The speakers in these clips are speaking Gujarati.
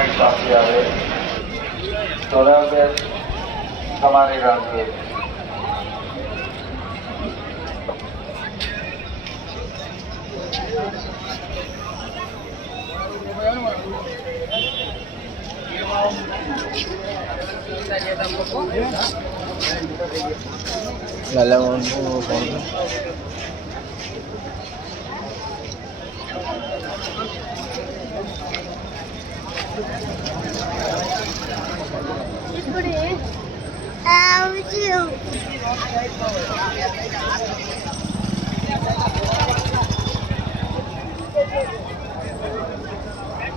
પોઈન્ટ બાકી આવે સોરાબેન તમારી રાહ જોઈએ.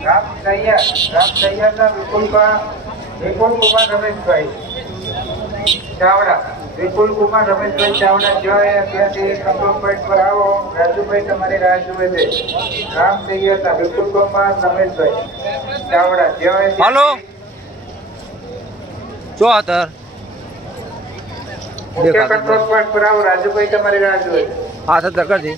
રામ તૈયારના વિપુલ કુમાર રમેશભાઈ ચાવડા. વિપુલ કુમાર રમેશભાઈ ચાવડા જોયા ત્યાંથી કંટ્રોલ પોઈન્ટ પર આવો. રાજુભાઈ તમારી રાહ જુએ છે. રામ તૈયારના વિપુલ કુમાર રમેશભાઈ ચાવડા જોયા. હાલો જો આતર મુખ્ય કંટ્રોલ પોઈન્ટ પર આવો. રાજુભાઈ તમારી રાહ જુએ છે. હા સર કરજે.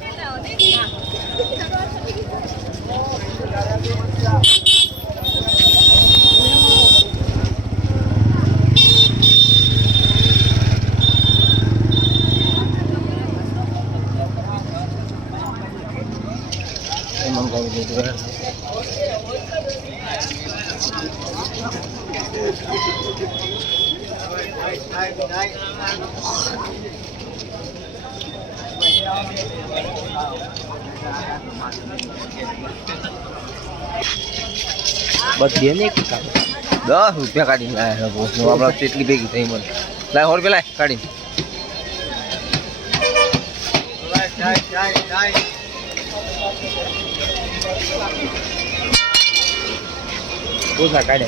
બધી ને 10 રૂપિયા કાઢી લાયા આપડે કેટલી ભેગી થઈ મને લાય 100 રૂપિયા લાય કાઢી ઓછા કાઢે